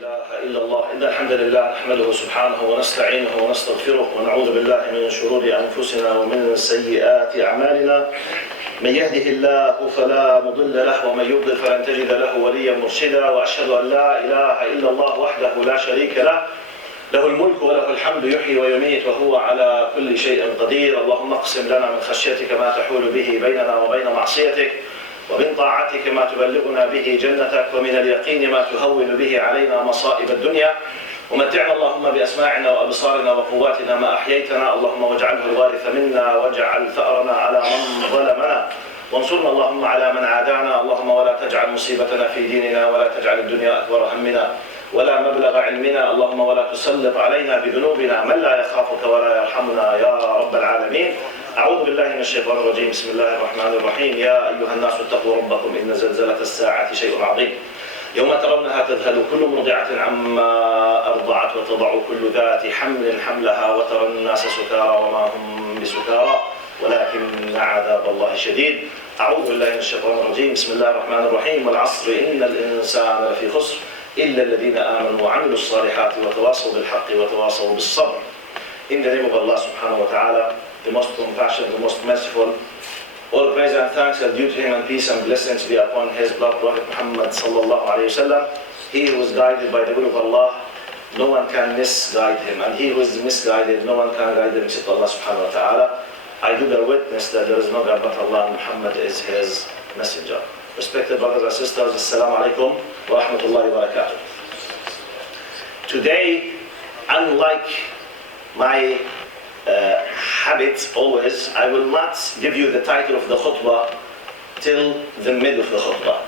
لا إله إلا الله. إن الحمد لله نحمده سبحانه ونستعينه ونستغفره ونعوذ بالله من شرور أنفسنا ومن سيئات أعمالنا. من يهده الله فلا مضل له ومن يضلل فلن تجد له وليا مرشدا. وأشهد أن لا إله إلا الله وحده لا شريك له، له الملك وله الحمد يحيي ويميت وهو على كل شيء قدير. اللهم اقسم لنا من خشيتك ما تحول به بيننا وبين معصيتك، ومن طاعتك ما تبلغنا به جنتك، ومن اليقين ما تهون به علينا مصائب الدنيا. ومتعنا اللهم بأسماعنا وأبصارنا وقواتنا ما أحييتنا، اللهم واجعله الوارث منا واجعل ثأرنا على من ظلمنا، وانصرنا اللهم على من عادانا. اللهم ولا تجعل مصيبتنا في ديننا ولا تجعل الدنيا أكبر همنا ولا مبلغ علمنا. اللهم ولا تسلط علينا بذنوبنا من لا يخافك ولا يرحمنا يا رب العالمين. أعوذ بالله من الشيطان الرجيم. بسم الله الرحمن الرحيم. يا أيها الناس اتقوا ربكم إن زلزلة الساعة شيء عظيم، يوم ترونها تذهل كل مرضعة عما أرضعت وتضع كل ذات حمل حملها وترى الناس سكارى وما هم بسكارى ولكن عذاب الله شديد. أعوذ بالله من الشيطان الرجيم. بسم الله الرحمن الرحيم. والعصر إن الإنسان لفي خسر إلا الذين آمنوا وعملوا الصالحات وتواصوا بالحق وتواصوا بالصبر. In the name of Allah subhanahu wa ta'ala, the most compassionate, the most merciful, all praise and thanks are due to him, and peace and blessings be upon his beloved Prophet Muhammad sallallahu alayhi wa sallam. He who is guided by the will of Allah, no one can misguide him, and he who is misguided, no one can guide him except Allah subhanahu wa ta'ala. I do bear witness that there is no God but Allah, and Muhammad is his messenger. Respected brothers and sisters, assalamu alaikum wa rahmatullahi wa barakatuh. Today, unlike my habit always, I will not give you the title of the khutbah till the mid of the khutbah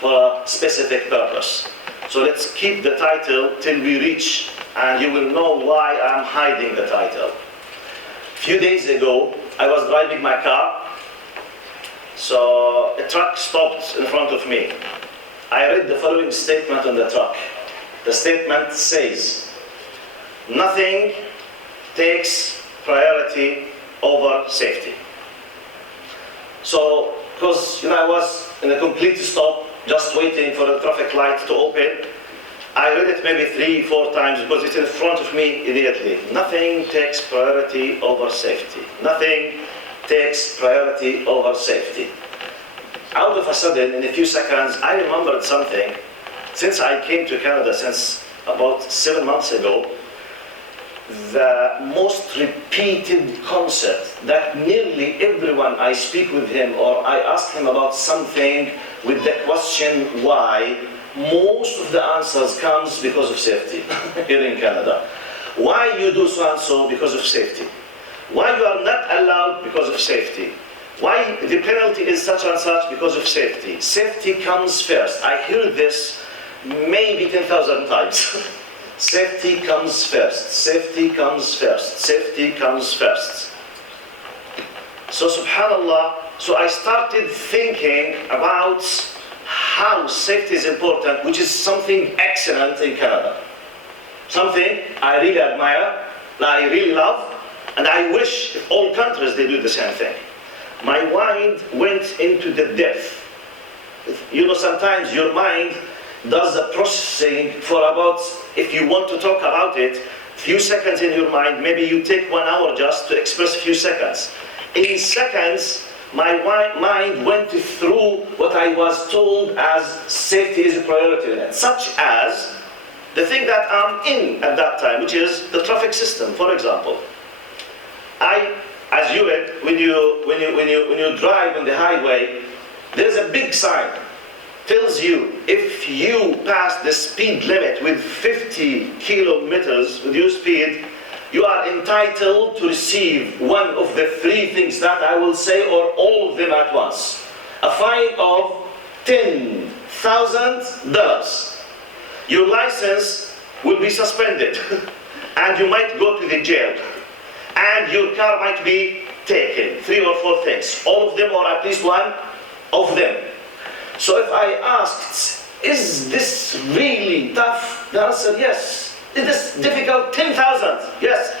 for a specific purpose. So let's keep the title till we reach, and you will know why I'm hiding the title. A few days ago, I was driving my car, so a truck stopped in front of me. I read the following statement on the truck. The statement says, "Nothing takes priority over safety." So, because I was in a complete stop, just waiting for the traffic light to open, I read it maybe 3-4 times because it's in front of me immediately. Nothing takes priority over safety. Nothing takes priority over safety. Out of a sudden, in a few seconds, I remembered something. Since I came to Canada since about 7 months ago, the most repeated concept that nearly everyone I speak with him or I ask him about something with the question why, most of the answers comes because of safety here in Canada. Why you do so and so? Because of safety. Why you are not allowed? Because of safety. Why the penalty is such and such? Because of safety. Safety comes first. I hear this maybe 10,000 times. Safety comes first. Safety comes first. Safety comes first. So subhanallah, so I started thinking about how safety is important, which is something excellent in Canada. Something I really admire, I really love, and I wish all countries they do the same thing. My mind went into the depth. Sometimes your mind does the processing for about, if you want to talk about it, few seconds in your mind, maybe you take 1 hour just to express a few seconds. In seconds, my mind went through what I was told as safety is a priority, such as the thing that I'm in at that time, which is the traffic system, for example. As you read, when you drive on the highway, there's a big sign tells you if you pass the speed limit with 50 kilometers with your speed, you are entitled to receive one of the 3 things that I will say, or all of them at once. A fine of $10,000. Your license will be suspended and you might go to the jail. And your car might be taken. 3 or 4 things. All of them or at least one of them. So if I asked, is this really tough? The answer, yes. Is this difficult? 10,000. Yes.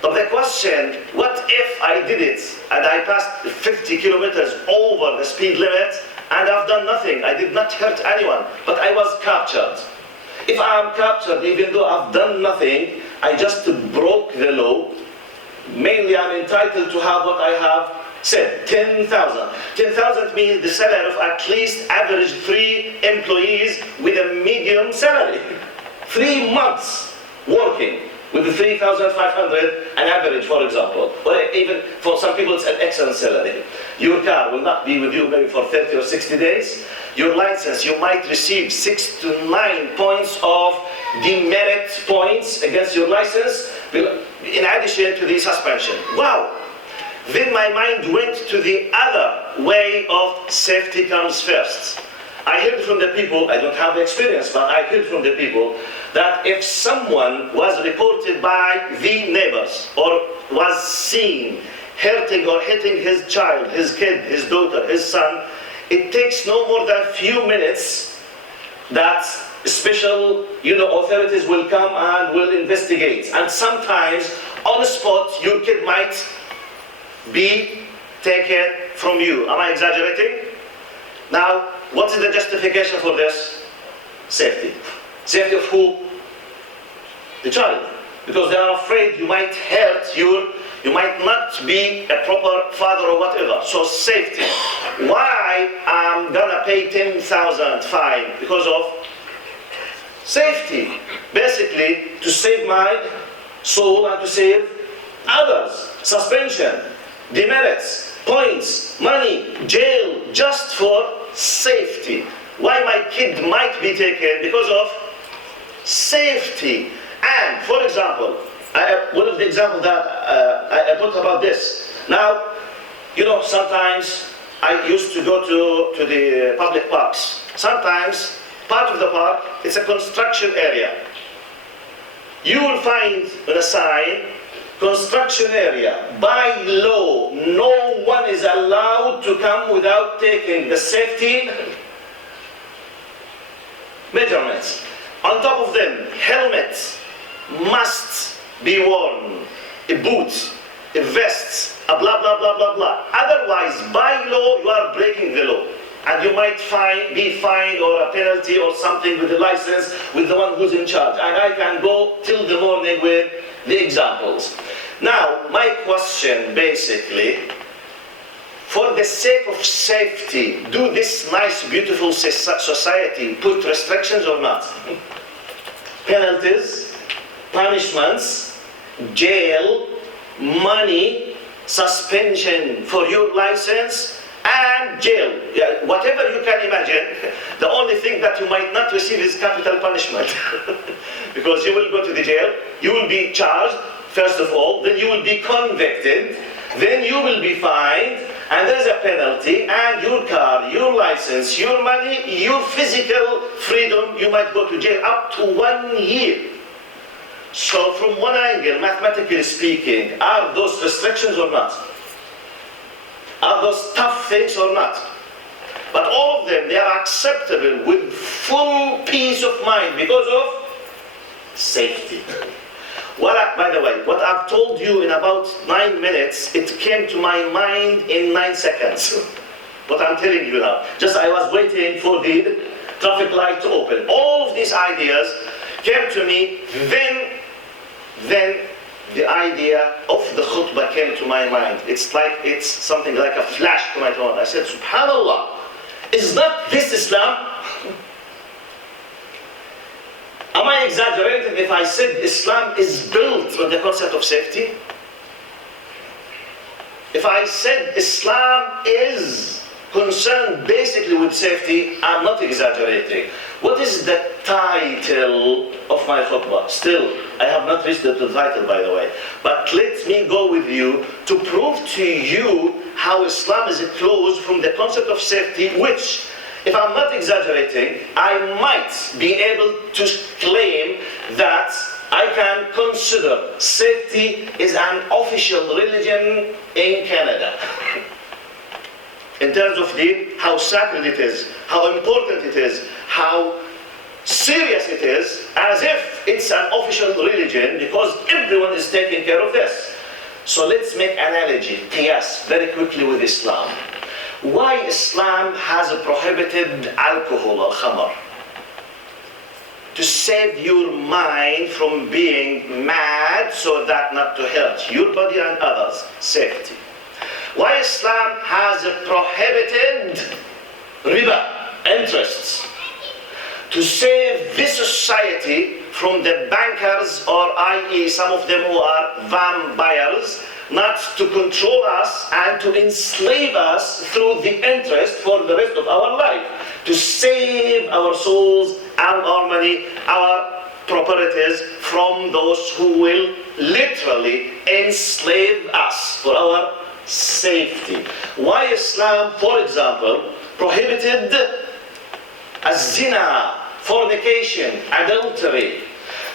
But the question, what if I did it and I passed 50 kilometers over the speed limit and I've done nothing? I did not hurt anyone, but I was captured. If I'm captured, even though I've done nothing, I just broke the law, mainly I'm entitled to have what I have said, 10,000. 10,000 means the salary of at least average 3 employees with a medium salary. 3 months working with the 3,500 an average, for example. Or even for some people it's an excellent salary. Your car will not be with you maybe for 30 or 60 days. Your license, you might receive 6 to 9 points of demerit points against your license, in addition to the suspension. Wow! Then my mind went to the other way of safety comes first. I heard from the people, I don't have the experience, but I heard from the people that if someone was reported by the neighbors or was seen hurting or hitting his child, his kid, his daughter, his son, it takes no more than a few minutes that special authorities will come and will investigate. And sometimes on the spot your kid might be taken from you. Am I exaggerating? Now, what is the justification for this? Safety. Safety of who? The child. Because they are afraid you might hurt you might not be a proper father or whatever. So safety. Why I'm gonna pay 10,000 fine? Because of safety. Basically, to save my soul and to save others. Suspension, demerits, points, money, jail, just for safety. Why my kid might be taken? Because of safety. And for example, one of the examples that I put about this. Now, sometimes I used to go to the public parks. Sometimes part of the park, it's a construction area. You will find on a sign, construction area. By law, no one is allowed to come without taking the safety measurements. On top of them, helmets must be worn, a boot, a vest, a blah, blah, blah, blah, blah. Otherwise, by law, you are breaking the law. And you might be fined or a penalty or something with the license with the one who's in charge. And I can go till the morning with the examples. Now, my question basically, for the sake of safety, do this nice, beautiful society put restrictions or not? Penalties, punishments, jail, money, suspension for your license, and jail. Yeah, whatever you can imagine. The only thing that you might not receive is capital punishment. Because you will go to the jail, you will be charged, first of all, then you will be convicted, then you will be fined, and there's a penalty, and your car, your license, your money, your physical freedom, you might go to jail up to 1 year. So from one angle, mathematically speaking, are those restrictions or not? Are those tough things or not? But all of them, they are acceptable with full peace of mind because of safety. By the way, what I've told you in about 9 minutes, it came to my mind in 9 seconds. What I'm telling you now. Just I was waiting for the traffic light to open. All of these ideas came to me, then the idea of the khutbah came to my mind. It's something like a flash to my thought. I said, SubhanAllah, is not this Islam? Am I exaggerating if I said Islam is built on the concept of safety? If I said Islam is concerned basically with safety, I'm not exaggerating. What is the title of my khutbah? Still, I have not reached the title, by the way. But let me go with you to prove to you how Islam is closed from the concept of safety, which, if I'm not exaggerating, I might be able to claim that I can consider safety is an official religion in Canada. In terms of how sacred it is, how important it is, how serious it is, as if it's an official religion, because everyone is taking care of this. So let's make analogy, qiyas, very quickly with Islam. Why Islam has prohibited alcohol, al-khamar? to save your mind from being mad so that not to hurt your body and others. Safety. Why Islam has prohibited riba, interests, to save this society from the bankers, or i.e. some of them who are vampires, not to control us and to enslave us through the interest for the rest of our life, to save our souls and our money, our properties from those who will literally enslave us for our safety. Why Islam, for example, prohibited zina, fornication, adultery,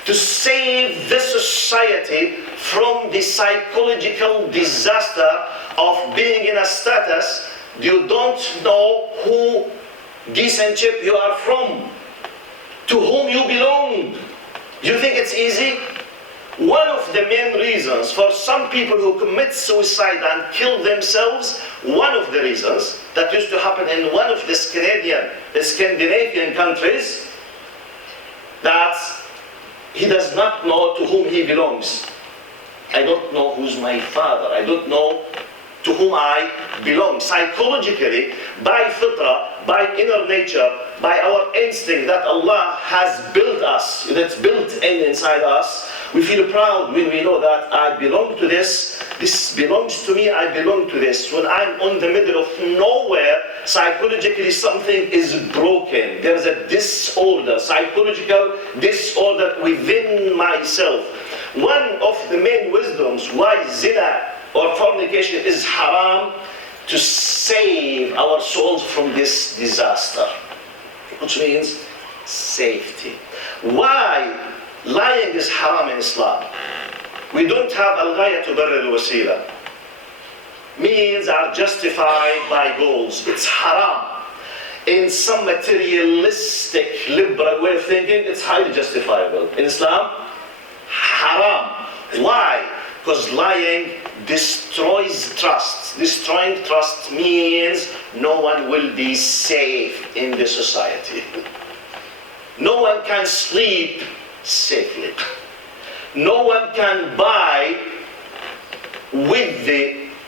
to save the society from the psychological disaster of being in a status you don't know who decent ship you are from, to whom you belong. You think it's easy? One of the main reasons for some people who commit suicide and kill themselves, one of the reasons that used to happen in one of the Scandinavian countries, that he does not know to whom he belongs. I don't know who's my father. I don't know to whom I belong. Psychologically, by fitra, by inner nature, by our instinct that Allah has built us, that's built inside us, we feel proud when we know that I belong to this belongs to me, I belong to this. When I'm in the middle of nowhere, psychologically something is broken. There's a disorder, psychological disorder within myself. One of the main wisdoms why zina or fornication is haram, to save our souls from this disaster, which means safety. Why lying is haram in Islam? We don't have al-ghaya tubarrir al-wasila. Means are justified by goals. It's haram. In some materialistic, liberal way of thinking, it's highly justifiable. In Islam, haram. Why? Because lying destroys trust. Destroying trust means no one will be safe in the society. No one can sleep safely. No one can buy with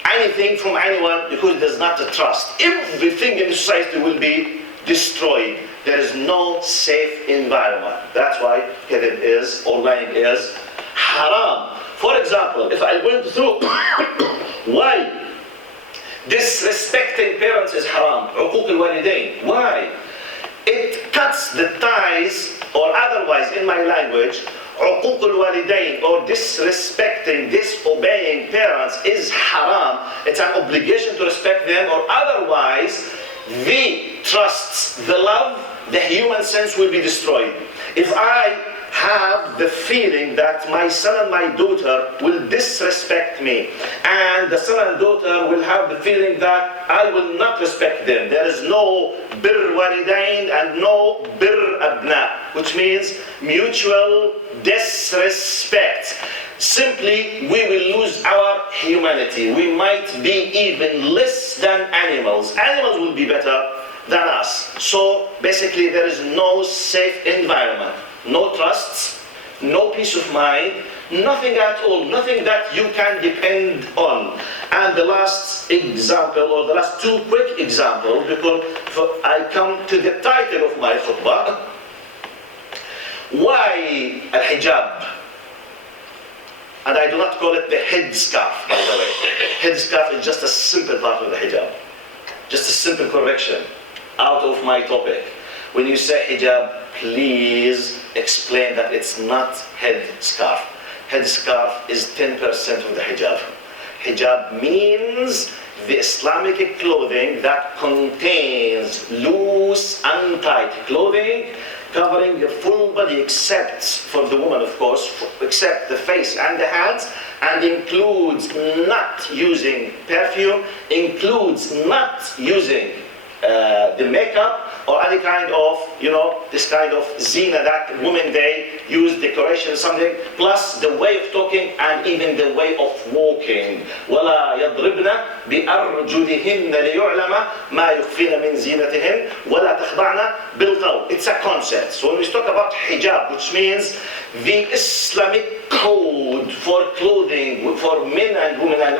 anything from anyone because he does not trust. Everything in the society will be destroyed. There is no safe environment. That's why kadhib is, or lying is, haram. For example, if I went through why disrespecting parents is haram, uquq al-walidain. Why? It cuts the ties, or otherwise in my language, uquq al-walidain, or disrespecting, disobeying parents is haram. It's an obligation to respect them, or otherwise the trusts, the love, the human sense will be destroyed. If I have the feeling that my son and my daughter will disrespect me, and the son and daughter will have the feeling that I will not respect them, there is no bir walidain and no bir abna, which means mutual disrespect. Simply, we will lose our humanity. We might be even less than animals. Animals will be better than us. So basically, there is no safe environment. No trusts, no peace of mind, nothing at all, nothing that you can depend on. And the last example, or the last two quick examples, because I come to the title of my khutbah. Why al-hijab? And I do not call it the headscarf, by the way. Headscarf is just a simple part of the hijab. Just a simple correction out of my topic. When you say hijab, please explain that it's not headscarf. Headscarf is 10% of the hijab. Hijab means the Islamic clothing that contains loose and tight clothing covering the full body, except for the woman, of course, except the face and the hands, and includes not using perfume, includes not using the makeup, or any kind of, this kind of zina that women, they use decoration, something, plus the way of talking and even the way of walking. وَلَا يَضْرِبْنَ بِأَرْجُلِهِنَّ لِيُعْلَمَ مَا يُخْفِينَ مِنْ زِينَتِهِنَّ وَلَا تَخْضَعْنَ بِالْقَوْلِ. It's a concept. So when we talk about hijab, which means the Islamic code for clothing for men and women, and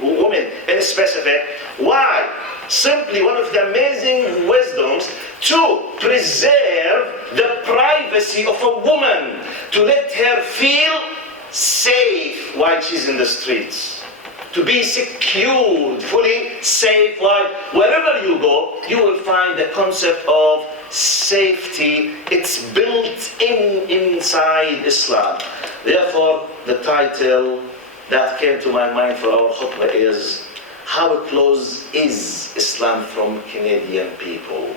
women in specific. Why? Simply one of the amazing wisdoms to preserve the privacy of a woman, to let her feel safe while she's in the streets, to be secured, fully safe while wherever you go, you will find the concept of safety. It's built inside Islam. Therefore, the title that came to my mind for our khutbah is, how close is Islam from Canadian people?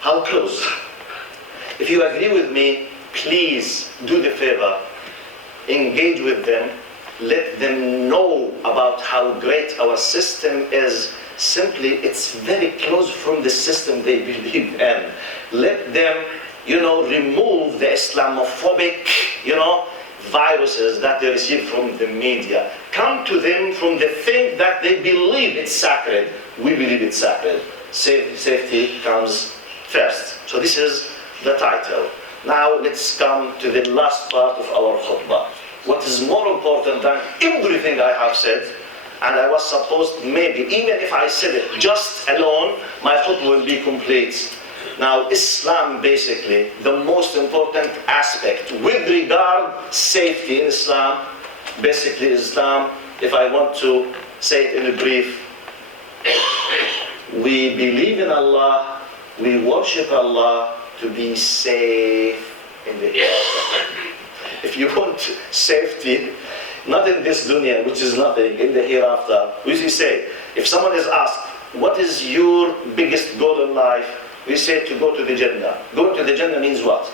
How close? If you agree with me, please do the favor, engage with them, let them know about how great our system is. Simply, it's very close from the system they believe in. Let them, remove the Islamophobic, viruses that they receive from the media. Come to them from the thing that they believe it's sacred. We believe it's sacred. Safety comes first. So this is the title. Now let's come to the last part of our khutbah. What is more important than everything I have said, and I was supposed, maybe, even if I said it just alone, my khutbah will be complete. Now, Islam, basically, the most important aspect with regard safety in Islam, basically Islam, if I want to say it in a brief, we believe in Allah, we worship Allah to be safe in the hereafter. If you want safety, not in this dunya, which is nothing, in the hereafter, we say, if someone is asked, what is your biggest goal in life? We say to go to the Jannah. Going to the Jannah means what?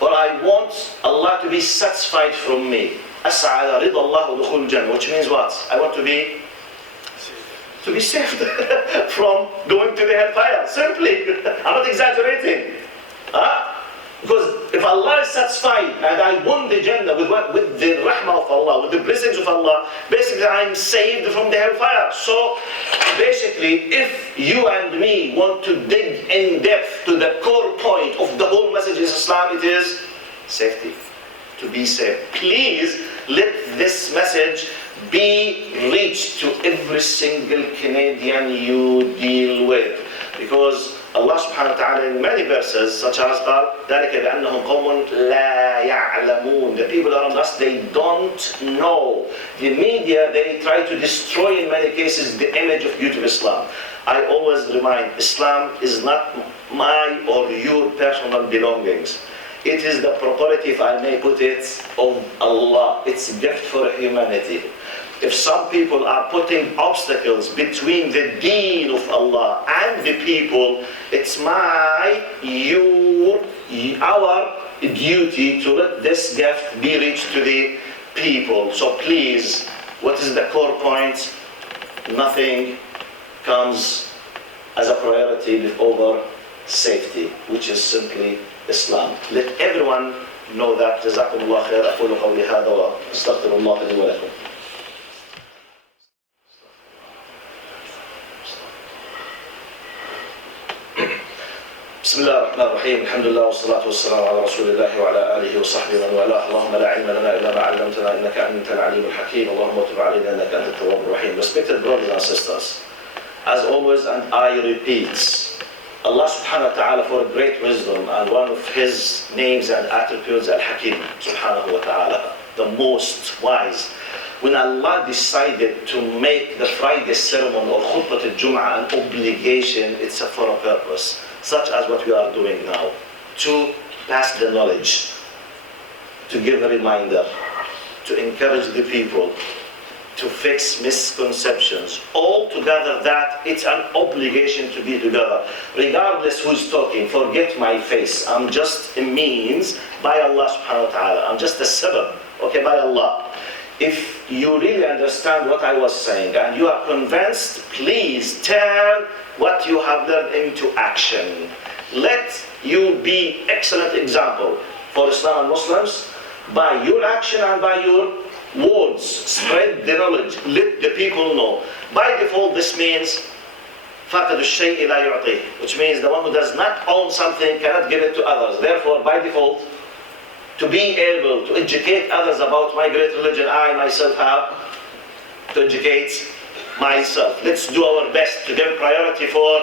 Or I want Allah to be satisfied from me. أسعى على رضا الله ودخول الجنة, which means what? I want to be saved from going to the hellfire. Simply, I'm not exaggerating. Because if Allah is satisfied and I won the Jannah with the rahmah of Allah, with the blessings of Allah, basically I'm saved from the hellfire. So basically, if you and me want to dig in depth to the core point of the whole message of Islam, it is safety. To be safe. Please let this message be reached to every single Canadian you deal with. Because Allah subhanahu wa ta'ala in many verses, such as قال ذلك بأنهم قوم لا يعلمون. The people around us, they don't know. The media, they try to destroy in many cases the image of beauty of Islam. I always remind, Islam is not my or your personal belongings. It is the property, if I may put it, of Allah. It's a gift for humanity. If some people are putting obstacles between the deen of Allah and the people, it's our duty to let this gift be reached to the people. So please, what is the core point? Nothing comes as a priority over safety, which is simply Islam. Let everyone know that. جزاكم الله خير. أقول قولي هذا وأستغفر الله لي ولكم. بسم الله الرحمن الرحيم. الحمد لله والصلاة والسلام على رسول الله وعلى آله وصحبه ومن والاه. اللهم لا علم لنا إلا ما علمتنا إنك أنت العليم الحكيم. اللهم تب علينا إنك أنت التواب الرحيم. Respected brothers and sisters, as always, and I repeat, Allah subhanahu wa ta'ala, for great wisdom, and one of his names and attributes, Al-Hakim subhanahu wa ta'ala, the most wise. When Allah decided to make the Friday sermon or khutbah al-Jum'ah an obligation, it's for a purpose, such as what we are doing now, to pass the knowledge, to give a reminder, to encourage the people, to fix misconceptions. All together, that it's an obligation to be together. Regardless who's talking, forget my face. I'm just a means by Allah subhanahu wa ta'ala. I'm just a sabab, okay, by Allah. If you really understand what I was saying and you are convinced, please turn what you have learned into action. Let you be excellent example for Islam and Muslims by your action and by your words. Spread the knowledge. Let the people know. By default, this means فَقَدُ الشَّيْءِ لَا يُعْطِيهِ, which means the one who does not own something cannot give it to others. Therefore, by default, to be able to educate others about my great religion, I myself have to educate myself. Let's do our best to give priority for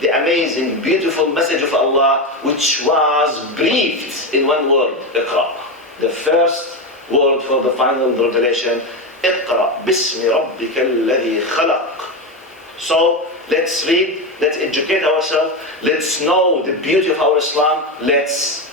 the amazing, beautiful message of Allah, which was briefed in one word, Iqra. The first word for the final revelation, Iqra bismi rabbika alladhi khalaq. So let's read, let's educate ourselves, let's know the beauty of our Islam, let's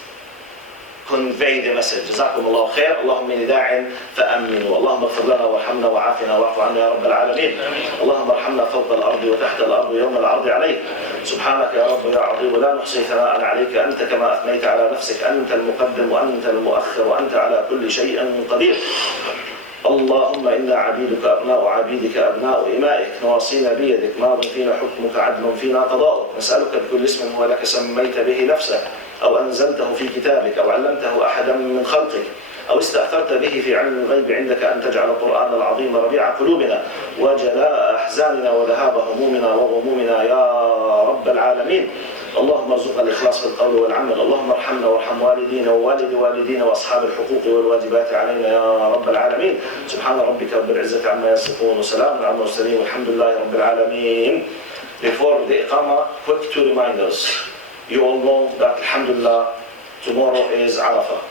convey the message. جزاكم الله خير. اللهم إني داع فأمنوا. اللهم اغفر لنا وارحمنا وعافنا واعف عنا يا رب العالمين. اللهم ارحمنا فوق الأرض وتحت الأرض يوم العرض عليك. سبحانك يا رب يا عظيم لا نحصي ثناء عليك أنت كما أثنيت على نفسك. أنت المقدم وأنت المؤخر وأنت على كل شيء قدير. اللهم إنا عبيدك أبناء عبيدك أبناء إمائك نواصينا بيدك ماض فينا حكمك عدل فينا قضاؤك. نسألك بكل اسم هو لك سميت به نفسك أو أنزلته في كتابك أو علمته أحدا من خلقك أو استأثرت به في علم الغيب عندك أن تجعل القرآن العظيم ربيع قلوبنا وجلاء أحزاننا وذهاب همومنا وغمومنا يا رب العالمين. اللهم ارزقنا الإخلاص في القول والعمل. اللهم ارحمنا وارحم والدينا ووالد والدينا وأصحاب الحقوق والواجبات علينا يا رب العالمين. سبحان ربك رب العزة عما يصفون وسلام على المرسلين والحمد لله رب العالمين. Before the Iqamah, quick two reminders. You all know that, alhamdulillah, tomorrow is Arafah.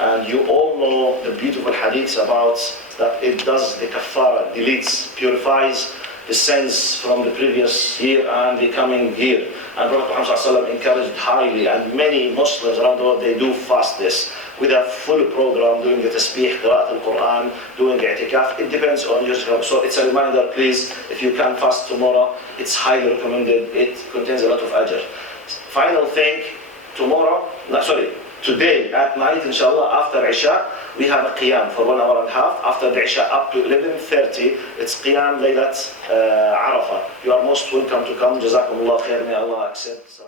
And you all know the beautiful hadiths about that it does the kafara, deletes, purifies the sins from the previous year and the coming year. And Prophet Muhammad ﷺ encouraged highly, and many Muslims around the world, they do fast this with a full program, doing the tasbih, qira'at al-Quran, doing the i'tikaf. It depends on your job. So it's a reminder, please, if you can fast tomorrow, it's highly recommended. It contains a lot of ajr. Final thing, today at night, inshallah, after Isha, we have a qiyam for 1 hour and a half. After the Isha up to 11:30, it's qiyam laylat Arafah. You are most welcome to come. Jazakumullah khair. May Allah accept.